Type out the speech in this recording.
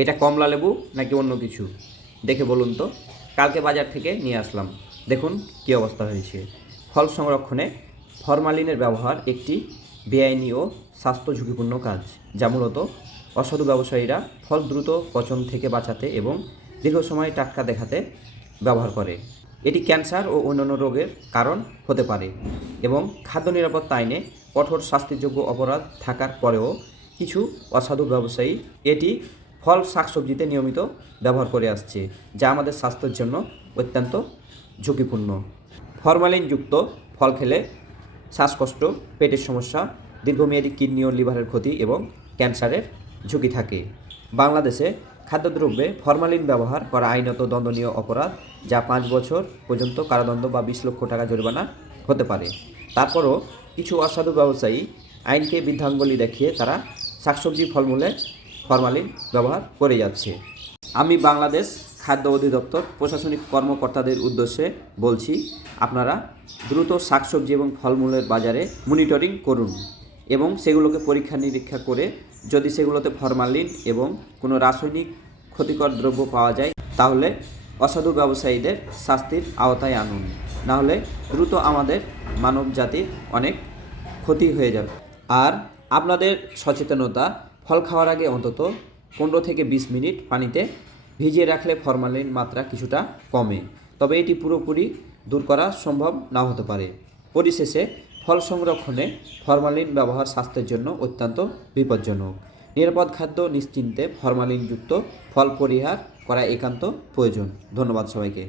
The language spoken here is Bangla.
এটা কমলা লেবু নাকি অন্য কিছু? দেখে বলুন তো। কালকে বাজার থেকে নিয়ে আসলাম, দেখুন কী অবস্থা হয়েছে। ফল সংরক্ষণে ফরমালিনের ব্যবহার একটি বেআইনি ও স্বাস্থ্য ঝুঁকিপূর্ণ কাজ, যা মূলত অসাধু ব্যবসায়ীরা ফল দ্রুত পচন থেকে বাঁচাতে এবং দীর্ঘ সময় টাটকা দেখাতে ব্যবহার করে। এটি ক্যান্সার ও অন্যান্য রোগের কারণ হতে পারে এবং খাদ্য নিরাপত্তা আইনে কঠোর শাস্তিযোগ্য অপরাধ থাকার পরেও কিছু অসাধু ব্যবসায়ী এটি ফল শাকসবজিতে নিয়মিত ব্যবহার করে আসছে, যা আমাদের স্বাস্থ্যের জন্য অত্যন্ত ঝুঁকিপূর্ণ। ফরমালিনযুক্ত ফল খেলে শ্বাসকষ্ট, পেটের সমস্যা, দীর্ঘমেয়াদী কিডনি ও লিভারের ক্ষতি এবং ক্যান্সারের ঝুঁকি থাকে। বাংলাদেশে খাদ্যদ্রব্যে ফরমালিন ব্যবহার করা আইনত দণ্ডনীয় অপরাধ, যা 5 বছর পর্যন্ত কারাদণ্ড বা 20 লক্ষ টাকা জরিমানা হতে পারে। তারপরও কিছু অসাধু ব্যবসায়ী আইনকে বৃদ্ধাঙ্গুলি দেখিয়ে তারা শাকসবজি ফলমূলে ফরমালিন ব্যবহার করে যাচ্ছে। আমি বাংলাদেশ খাদ্য অধিদপ্তর প্রশাসনিক কর্মকর্তাদের উদ্দেশ্যে বলছি, আপনারা দ্রুত শাকসবজি এবং ফলমূলের বাজারে মনিটরিং করুন এবং সেগুলোকে পরীক্ষা নিরীক্ষা করে যদি সেগুলোতে ফরমালিন এবং কোনো রাসায়নিক ক্ষতিকর দ্রব্য পাওয়া যায় তাহলে অসাধু ব্যবসায়ীদের শাস্তির আওতায় আনুন। নাহলে দ্রুত আমাদের মানব জাতির অনেক ক্ষতি হয়ে যাবে। আর আপনাদের সচেতনতা, ফল খাওয়ার আগে অন্তত 15 থেকে 20 মিনিট পানিতে ভিজিয়ে রাখলে ফরমালিন মাত্রা কিছুটা কমে, তবে এটি পুরোপুরি দূর করা সম্ভব নাও হতে পারে। পরিশেষে, ফল সংরক্ষণে ফরমালিন ব্যবহার স্বাস্থ্যের জন্য অত্যন্ত বিপজ্জনক। নিরাপদ খাদ্য নিশ্চিন্তে ফরমালিনযুক্ত ফল পরিহার করা একান্ত প্রয়োজন। ধন্যবাদ সবাইকে।